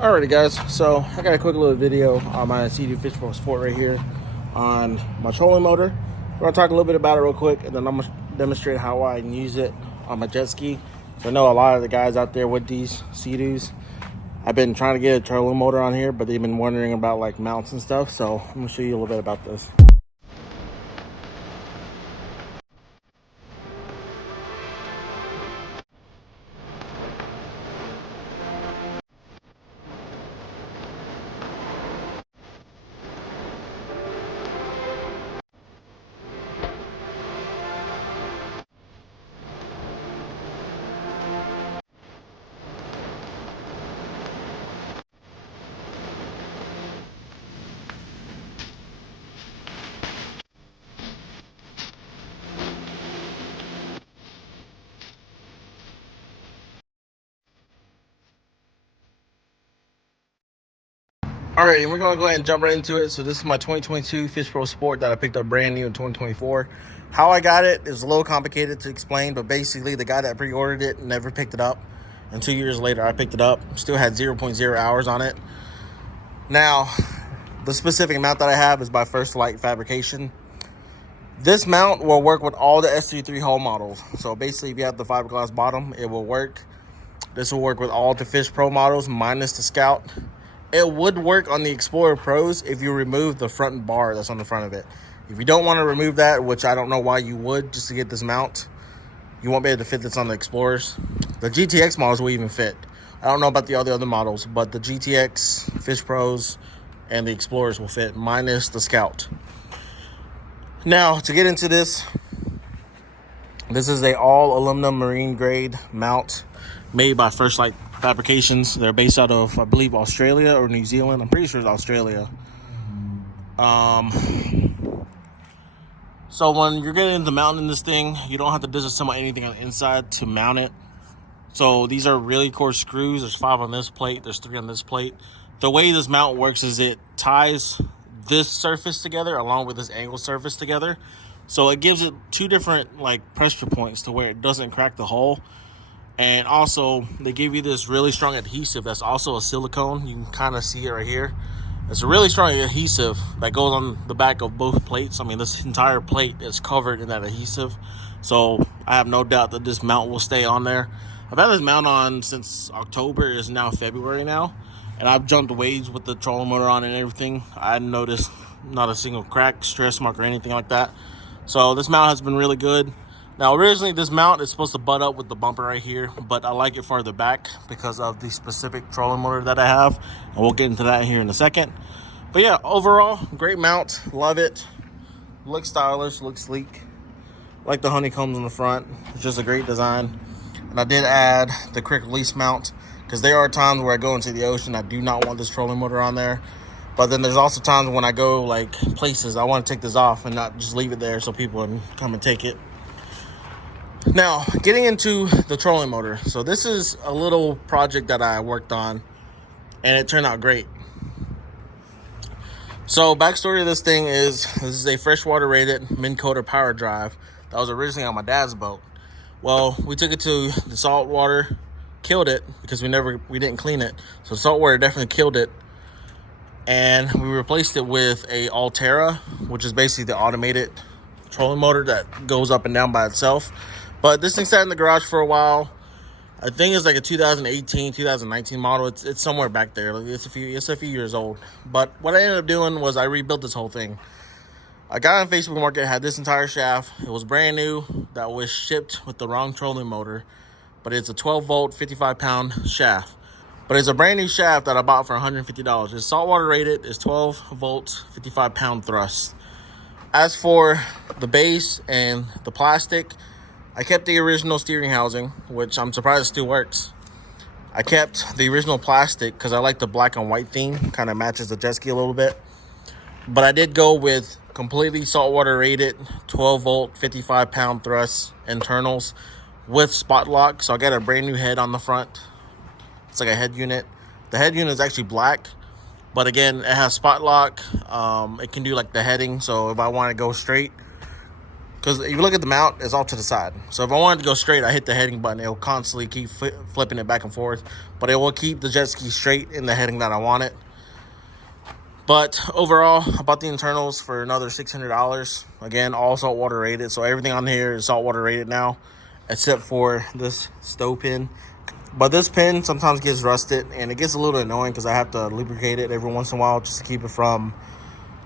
Alrighty guys, so I got a quick little video on my Seadoo fishpro sport right here on my trolling motor. We're gonna talk a little bit about it real quick, and then I'm gonna demonstrate how I can use it on my jet ski. So I know a lot of the guys out there with these Seadoos, I've been trying to get a trolling motor on here, but they've been wondering about like mounts and stuff. So I'm gonna show you a little bit about this. All right, and we're gonna go ahead and jump right into it. So this is my 2022 fishpro sport that I picked up brand new in 2024. How I got it is a little complicated to explain, but basically the guy that pre-ordered it never picked it up, and 2 years later I picked it up. Still had 0.0 hours on it. Now, the specific mount that I have is by First Light Fabrication. This mount will work with all the ST3 Hull models. So basically, if you have the fiberglass bottom, it will work. This will work with all the fishpro models minus the Scout. It would work on the Explorer Pros if you remove the front bar that's on the front of it. If you don't want to remove that, which I don't know why you would, just to get this mount, you won't be able to fit this on the Explorers. The GTX models will even fit. I don't know about the other models, but the GTX, fishpros, and the Explorers will fit, minus the Scout. Now, to get into this, this is a all aluminum marine grade mount made by First Light Fabrications. They're based out of, I believe, Australia or New Zealand. I'm pretty sure it's Australia. So when you're getting into mounting this thing, you don't have to disassemble anything on the inside to mount it. So these are really coarse screws. There's 5 on this plate. There's 3 on this plate. The way this mount works is it ties this surface together along with this angled surface together. So it gives it 2 different like pressure points to where it doesn't crack the hull. And also, they give you this really strong adhesive that's also a silicone. You can kind of see it right here. It's a really strong adhesive that goes on the back of both plates. I mean, this entire plate is covered in that adhesive. So I have no doubt that this mount will stay on there. I've had this mount on since October. It's now February now. And I've jumped waves with the trolling motor on and everything. I noticed not a single crack, stress mark, or anything like that. So this mount has been really good. Now, originally, this mount is supposed to butt up with the bumper right here, but I like it farther back because of the specific trolling motor that I have, and we'll get into that here in a second. But yeah, overall, great mount. Love it. Looks stylish, looks sleek. Like the honeycombs in the front. It's just a great design. And I did add the quick release mount because there are times where I go into the ocean, I do not want this trolling motor on there. But then there's also times when I go like places, I want to take this off and not just leave it there so people can come and take it. Now, getting into the trolling motor. So this is a little project that I worked on, and it turned out great. So backstory of this thing is, this is a freshwater rated Minn Kota power drive that was originally on my dad's boat. Well, we took it to the salt water, killed it because we didn't clean it. So salt water definitely killed it. And we replaced it with a Altera, which is basically the automated trolling motor that goes up and down by itself. But this thing sat in the garage for a while. I think it's like a 2018, 2019 model. It's somewhere back there. It's a few years old. But what I ended up doing was I rebuilt this whole thing. A guy on Facebook Market had this entire shaft. It was brand new. That was shipped with the wrong trolling motor. But it's a 12 volt, 55 pound shaft. But it's a brand new shaft that I bought for $150. It's saltwater rated. It's 12 volts, 55 pound thrust. As for the base and the plastic, I kept the original steering housing, which I'm surprised it still works. I kept the original plastic because I like the black and white theme. Kind of matches the jet ski a little bit. But I did go with completely saltwater rated, 12 volt, 55 pound thrust internals with spot lock. So I got a brand new head on the front. It's like a head unit. The head unit is actually black. But again, it has spot lock. It can do like the heading. So if I want to go straight, Because if you look at the mount, it's all to the side. So if I wanted to go straight, I hit the heading button. It'll constantly keep flipping it back and forth. But it will keep the jet ski straight in the heading that I want it. But overall, I bought the internals for another $600. Again, all saltwater rated. So everything on here is saltwater rated now, except for this stow pin. But this pin sometimes gets rusted, and it gets a little annoying because I have to lubricate it every once in a while just to keep it from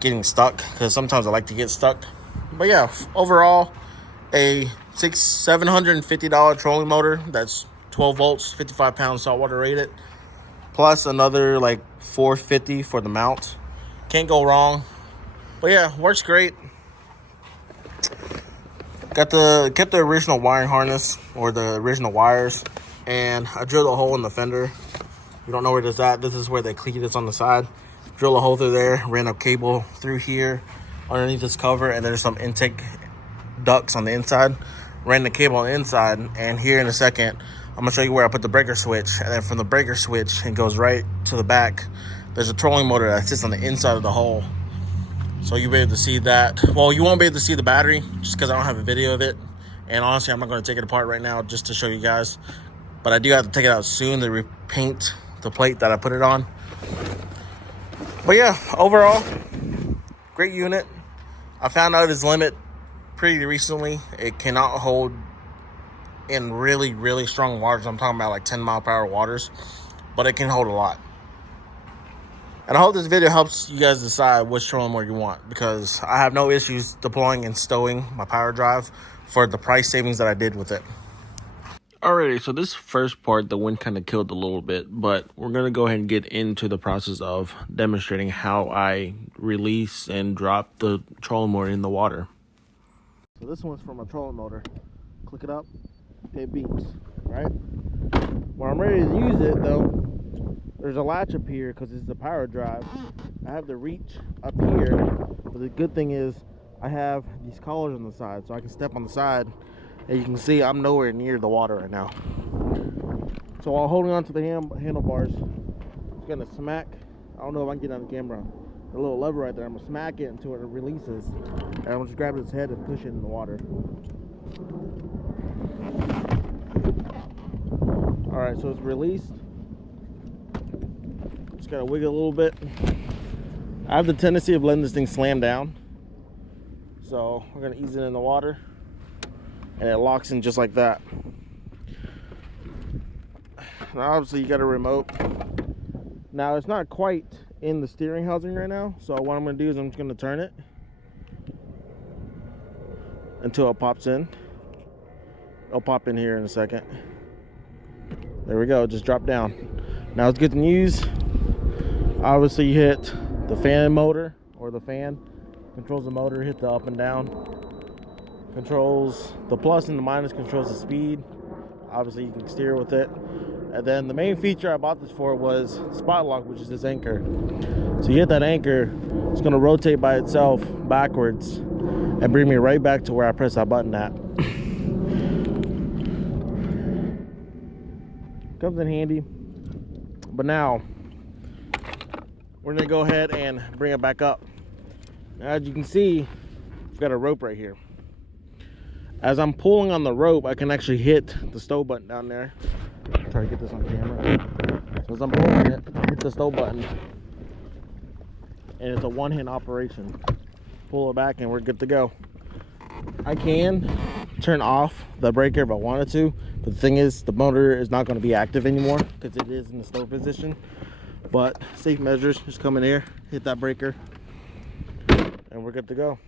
getting stuck, because sometimes I like to get stuck. But yeah, overall, a $750 trolling motor that's 12 volts, 55 pounds saltwater rated, plus another like $450 for the mount. Can't go wrong. But yeah, works great. Kept the original wiring harness, or the original wires, and I drilled a hole in the fender. You don't know where this is at. This is where the cleat is on the side. Drill a hole through there, ran a cable through here underneath this cover, and there's some intake ducts on the inside. Ran the cable on the inside, and here in a second I'm gonna show you where I put the breaker switch, and then from the breaker switch it goes right to the back. There's a trolling motor that sits on the inside of the hole, so you'll be able to see that. Well, you won't be able to see the battery just because I don't have a video of it, and honestly I'm not going to take it apart right now just to show you guys, but I do have to take it out soon to repaint the plate that I put it on. But yeah, overall, great unit. I found out its limit pretty recently. It cannot hold in really, really strong waters. I'm talking about like 10-mile-per-hour waters, but it can hold a lot. And I hope this video helps you guys decide which trolling motor you want, because I have no issues deploying and stowing my power drive for the price savings that I did with it. Alrighty, so this first part, the wind kind of killed a little bit, but we're going to go ahead and get into the process of demonstrating how I release and drop the trolling motor in the water. So this one's from a trolling motor. Click it up, it beeps, right? When I'm ready to use it though, there's a latch up here because it's the power drive. I have the reach up here, but the good thing is I have these collars on the side, so I can step on the side, and you can see I'm nowhere near the water right now. So while holding on to the handlebars, it's gonna smack. I don't know if I can get on the camera. The little lever right there, I'm gonna smack it until it releases, and I'm gonna just grab its head and push it in the water. All right, so it's released. Just gotta wiggle a little bit. I have the tendency of letting this thing slam down, so we're gonna ease it in the water, and it locks in just like that. Now obviously you got a remote. Now it's not quite in the steering housing right now, so what I'm gonna do is I'm just gonna turn it until it pops in. It'll pop in here in a second. There we go, just drop down. Now it's good news. Obviously you hit the fan motor, or the fan controls the motor, hit the up and down. Controls the plus and the minus, controls the speed. Obviously you can steer with it. And then the main feature I bought this for was spot lock, which is this anchor. So you hit that anchor, it's gonna rotate by itself backwards and bring me right back to where I press that button at. Comes in handy. But now we're gonna go ahead and bring it back up. Now, as you can see, we've got a rope right here. As I'm pulling on the rope, I can actually hit the stow button down there. Try to get this on camera. So as I'm pulling it, hit the stow button, and it's a one-hand operation. Pull it back and we're good to go. I can turn off the breaker if I wanted to, but the thing is, the motor is not going to be active anymore because it is in the stow position. But safe measures, just come in here, hit that breaker, and we're good to go.